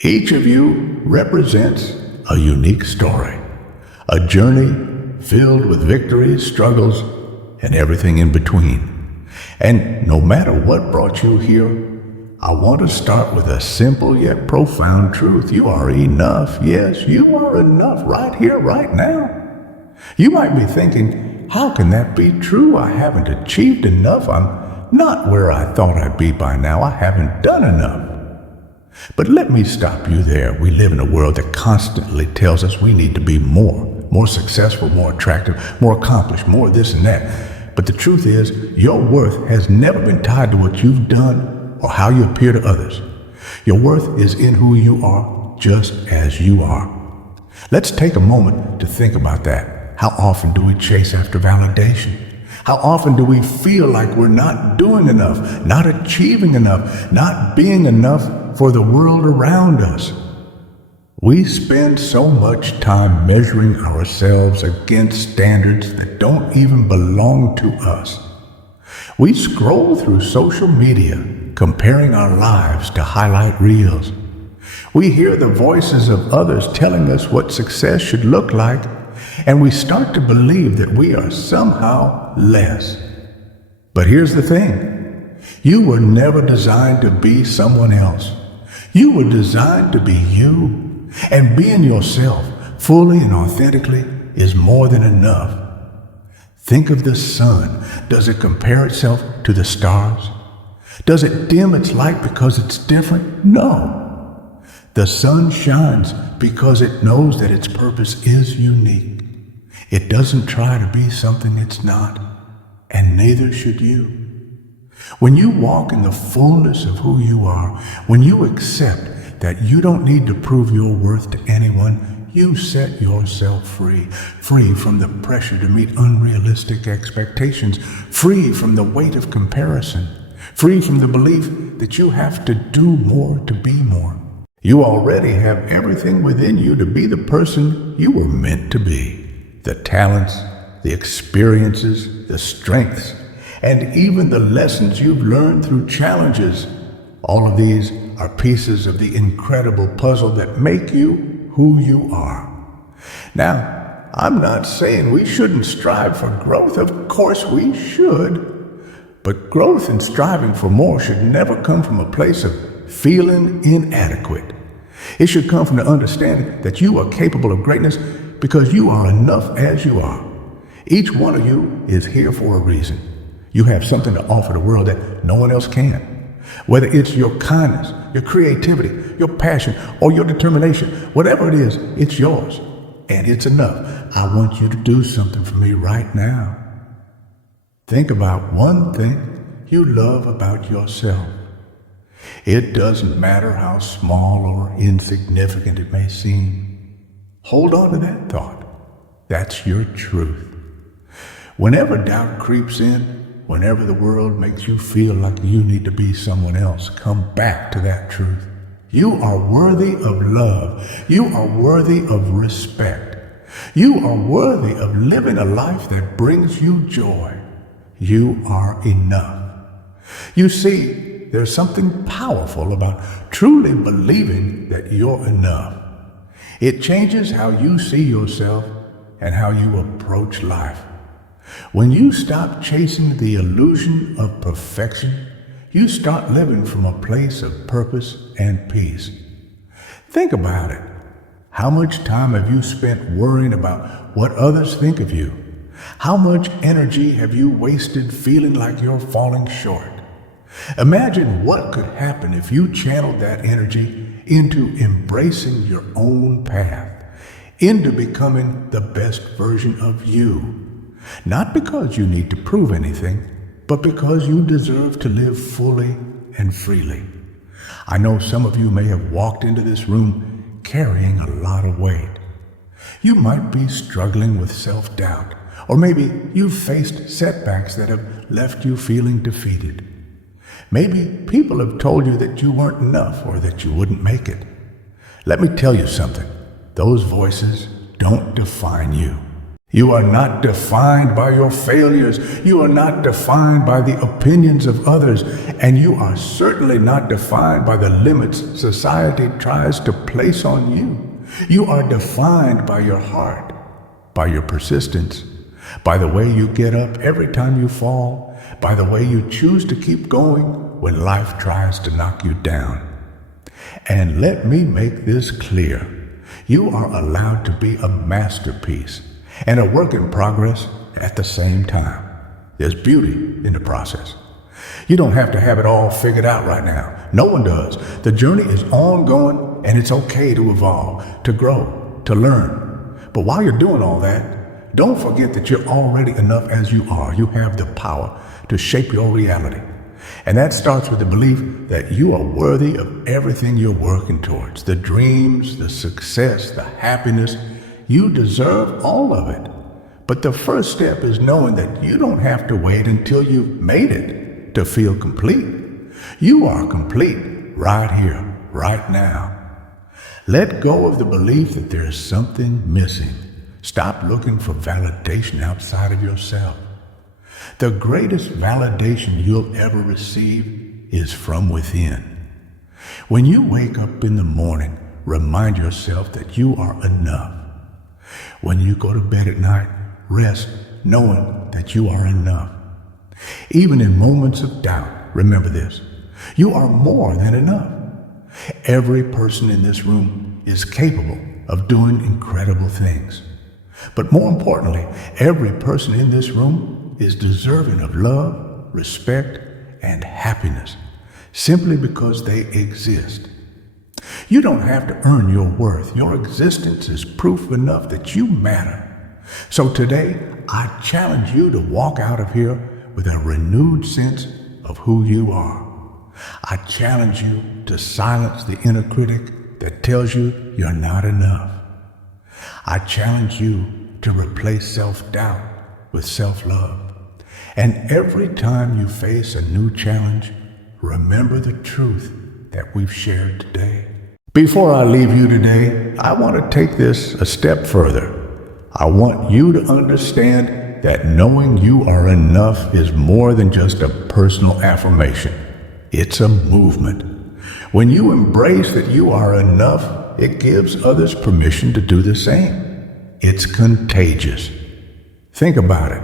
Each of you represents a unique story, a journey filled with victories, struggles, and everything in between. And no matter what brought you here, I want to start with a simple yet profound truth. You are enough. Yes, you are enough right here, right now. You might be thinking, how can that be true? I haven't achieved enough. I'm not where I thought I'd be by now. I haven't done enough. But let me stop you there. We live in a world that constantly tells us we need to be more successful, more attractive, more accomplished, more this and that. But the truth is, your worth has never been tied to what you've done or how you appear to others. Your worth is in who you are, just as you are. Let's take a moment to think about that. How often do we chase after validation? How often do we feel like we're not doing enough, not achieving enough, not being enough for the world around us? We spend so much time measuring ourselves against standards that don't even belong to us. We scroll through social media, comparing our lives to highlight reels. We hear the voices of others telling us what success should look like, and we start to believe that we are somehow less. But here's the thing. You were never designed to be someone else. You were designed to be you. And being yourself, fully and authentically, is more than enough. Think of the sun. Does it compare itself to the stars? Does it dim its light because it's different? No. The sun shines because it knows that its purpose is unique. It doesn't try to be something it's not, and neither should you. When you walk in the fullness of who you are, when you accept that you don't need to prove your worth to anyone, you set yourself free. Free from the pressure to meet unrealistic expectations. Free from the weight of comparison. Free from the belief that you have to do more to be more. You already have everything within you to be the person you were meant to be. The talents, the experiences, the strengths, and even the lessons you've learned through challenges. All of these are pieces of the incredible puzzle that make you who you are. Now, I'm not saying we shouldn't strive for growth. Of course we should. But growth and striving for more should never come from a place of feeling inadequate. It should come from the understanding that you are capable of greatness because you are enough as you are. Each one of you is here for a reason. You have something to offer the world that no one else can. Whether it's your kindness, your creativity, your passion, or your determination, whatever it is, it's yours. And it's enough. I want you to do something for me right now. Think about one thing you love about yourself. It doesn't matter how small or insignificant it may seem. Hold on to that thought. That's your truth. Whenever doubt creeps in, whenever the world makes you feel like you need to be someone else, come back to that truth. You are worthy of love. You are worthy of respect. You are worthy of living a life that brings you joy. You are enough. You see, there's something powerful about truly believing that you're enough. It changes how you see yourself and how you approach life. When you stop chasing the illusion of perfection, you start living from a place of purpose and peace. Think about it. How much time have you spent worrying about what others think of you? How much energy have you wasted feeling like you're falling short? Imagine what could happen if you channeled that energy into embracing your own path, into becoming the best version of you. Not because you need to prove anything, but because you deserve to live fully and freely. I know some of you may have walked into this room carrying a lot of weight. You might be struggling with self-doubt, or maybe you've faced setbacks that have left you feeling defeated. Maybe people have told you that you weren't enough or that you wouldn't make it. Let me tell you something. Those voices don't define you. You are not defined by your failures. You are not defined by the opinions of others. And you are certainly not defined by the limits society tries to place on you. You are defined by your heart, by your persistence, by the way you get up every time you fall, by the way you choose to keep going when life tries to knock you down. And let me make this clear. You are allowed to be a masterpiece and a work in progress at the same time. There's beauty in the process. You don't have to have it all figured out right now. No one does. The journey is ongoing, and it's okay to evolve, to grow, to learn. But while you're doing all that, don't forget that you're already enough as you are. You have the power to shape your reality. And that starts with the belief that you are worthy of everything you're working towards. The dreams, the success, the happiness. You deserve all of it. But the first step is knowing that you don't have to wait until you've made it to feel complete. You are complete right here, right now. Let go of the belief that there is something missing. Stop looking for validation outside of yourself. The greatest validation you'll ever receive is from within. When you wake up in the morning, remind yourself that you are enough. When you go to bed at night, rest knowing that you are enough. Even in moments of doubt, remember this: you are more than enough. Every person in this room is capable of doing incredible things. But more importantly, every person in this room is deserving of love, respect, and happiness simply because they exist. You don't have to earn your worth. Your existence is proof enough that you matter. So today, I challenge you to walk out of here with a renewed sense of who you are. I challenge you to silence the inner critic that tells you you're not enough. I challenge you to replace self-doubt with self-love. And every time you face a new challenge, remember the truth that we've shared today. Before I leave you today, I want to take this a step further. I want you to understand that knowing you are enough is more than just a personal affirmation. It's a movement. When you embrace that you are enough, it gives others permission to do the same. It's contagious. Think about it.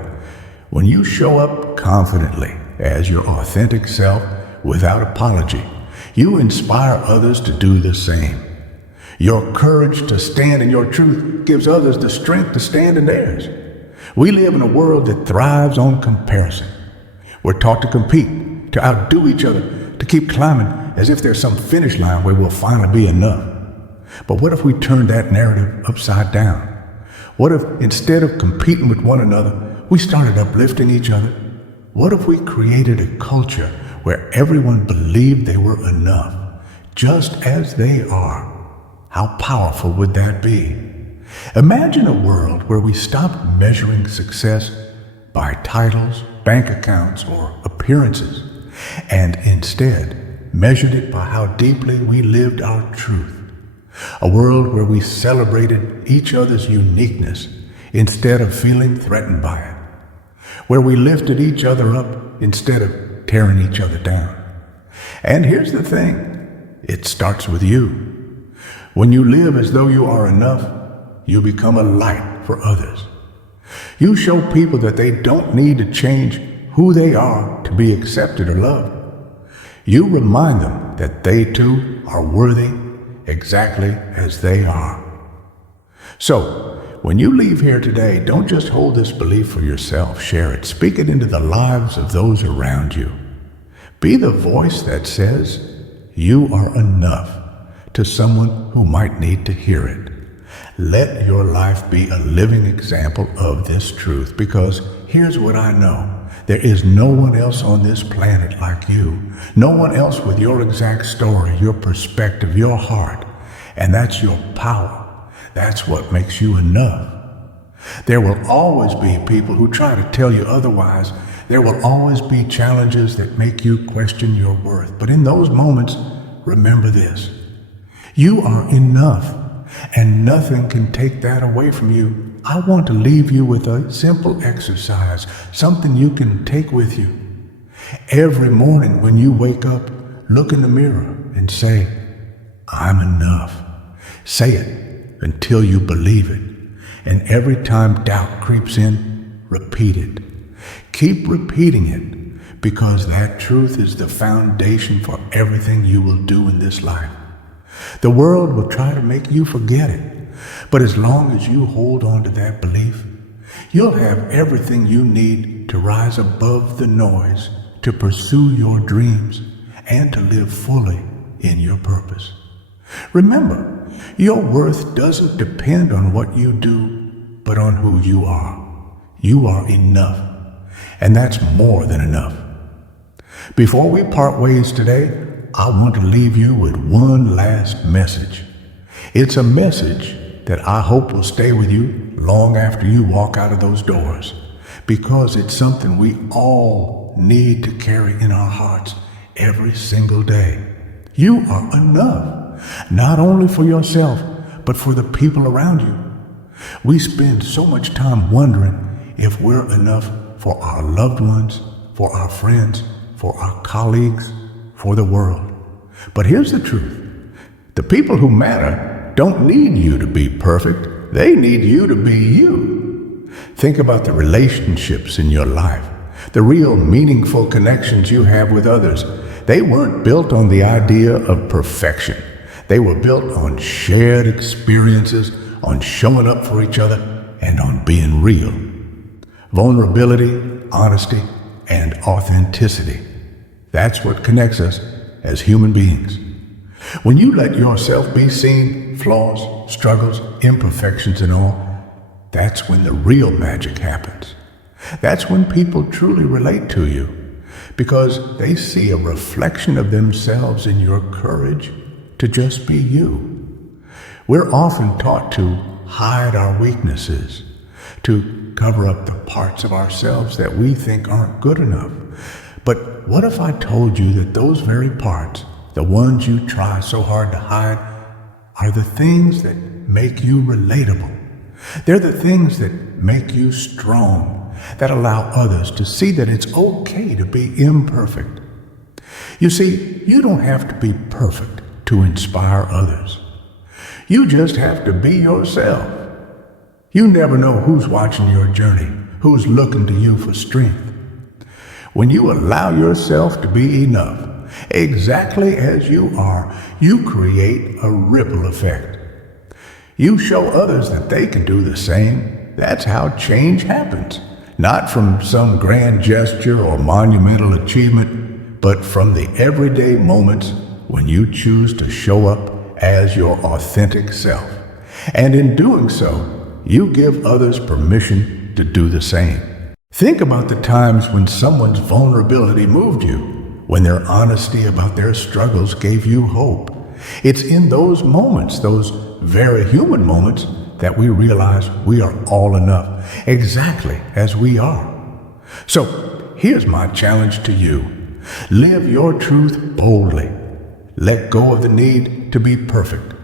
When you show up confidently as your authentic self without apology, you inspire others to do the same. Your courage to stand in your truth gives others the strength to stand in theirs. We live in a world that thrives on comparison. We're taught to compete, to outdo each other, to keep climbing as if there's some finish line where we'll finally be enough. But what if we turned that narrative upside down? What if instead of competing with one another, we started uplifting each other? What if we created a culture where everyone believed they were enough, just as they are? How powerful would that be? Imagine a world where we stopped measuring success by titles, bank accounts, or appearances, and instead measured it by how deeply we lived our truth. A world where we celebrated each other's uniqueness instead of feeling threatened by it. Where we lifted each other up instead of tearing each other down. And here's the thing, it starts with you. When you live as though you are enough, you become a light for others. You show people that they don't need to change who they are to be accepted or loved. You remind them that they too are worthy exactly as they are. So, when you leave here today, don't just hold this belief for yourself. Share it. Speak it into the lives of those around you. Be the voice that says, you are enough, to someone who might need to hear it. Let your life be a living example of this truth, because here's what I know. There is no one else on this planet like you. No one else with your exact story, your perspective, your heart. And that's your power. That's what makes you enough. There will always be people who try to tell you otherwise. There will always be challenges that make you question your worth. But in those moments, remember this. You are enough. and nothing can take that away from you. I want to leave you with a simple exercise, something you can take with you. Every morning when you wake up, look in the mirror and say, I'm enough. Say it until you believe it. And every time doubt creeps in, repeat it. Keep repeating it, because that truth is the foundation for everything you will do in this life. The world will try to make you forget it, but as long as you hold on to that belief, you'll have everything you need to rise above the noise, to pursue your dreams, and to live fully in your purpose. Remember, your worth doesn't depend on what you do, but on who you are. You are enough, and that's more than enough. Before we part ways today, I want to leave you with one last message. It's a message that I hope will stay with you long after you walk out of those doors, because it's something we all need to carry in our hearts every single day. You are enough, not only for yourself, but for the people around you. We spend so much time wondering if we're enough for our loved ones, for our friends, for our colleagues, for the world. But here's the truth. The people who matter don't need you to be perfect. They need you to be you. Think about the relationships in your life, the real meaningful connections you have with others. They weren't built on the idea of perfection. They were built on shared experiences, on showing up for each other, and on being real. Vulnerability, honesty, and authenticity. That's what connects us as human beings. When you let yourself be seen, flaws, struggles, imperfections and all, that's when the real magic happens. That's when people truly relate to you, because they see a reflection of themselves in your courage to just be you. We're often taught to hide our weaknesses, to cover up the parts of ourselves that we think aren't good enough. But what if I told you that those very parts, the ones you try so hard to hide, are the things that make you relatable? They're the things that make you strong, that allow others to see that it's okay to be imperfect. You see, you don't have to be perfect to inspire others. You just have to be yourself. You never know who's watching your journey, who's looking to you for strength. When you allow yourself to be enough, exactly as you are, you create a ripple effect. You show others that they can do the same. That's how change happens. Not from some grand gesture or monumental achievement, but from the everyday moments when you choose to show up as your authentic self. And in doing so, you give others permission to do the same. Think about the times when someone's vulnerability moved you, when their honesty about their struggles gave you hope. It's in those moments, those very human moments, that we realize we are all enough, exactly as we are. So, here's my challenge to you. Live your truth boldly. Let go of the need to be perfect.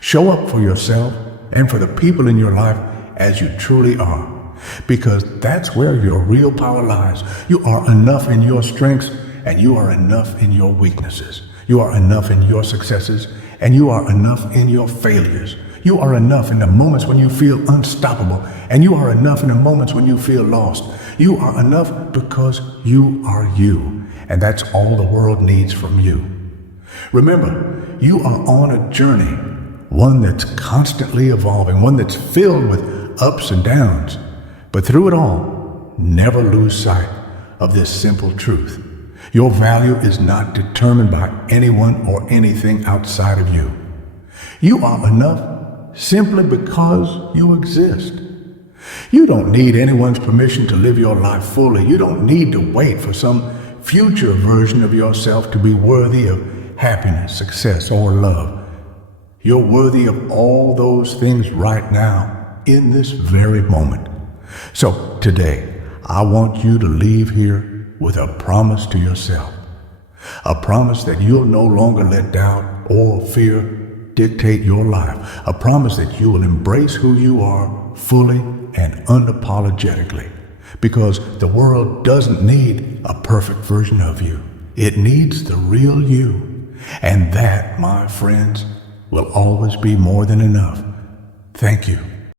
Show up for yourself and for the people in your life as you truly are, because that's where your real power lies. You are enough in your strengths, and you are enough in your weaknesses. You are enough in your successes, and you are enough in your failures. You are enough in the moments when you feel unstoppable, and you are enough in the moments when you feel lost. You are enough because you are you, and that's all the world needs from you. Remember, you are on a journey, one that's constantly evolving, one that's filled with ups and downs. But through it all, never lose sight of this simple truth. Your value is not determined by anyone or anything outside of you. You are enough simply because you exist. You don't need anyone's permission to live your life fully. You don't need to wait for some future version of yourself to be worthy of happiness, success, or love. You're worthy of all those things right now, in this very moment. So today, I want you to leave here with a promise to yourself. A promise that you'll no longer let doubt or fear dictate your life. A promise that you will embrace who you are fully and unapologetically. Because the world doesn't need a perfect version of you. It needs the real you. And that, my friends, will always be more than enough. Thank you.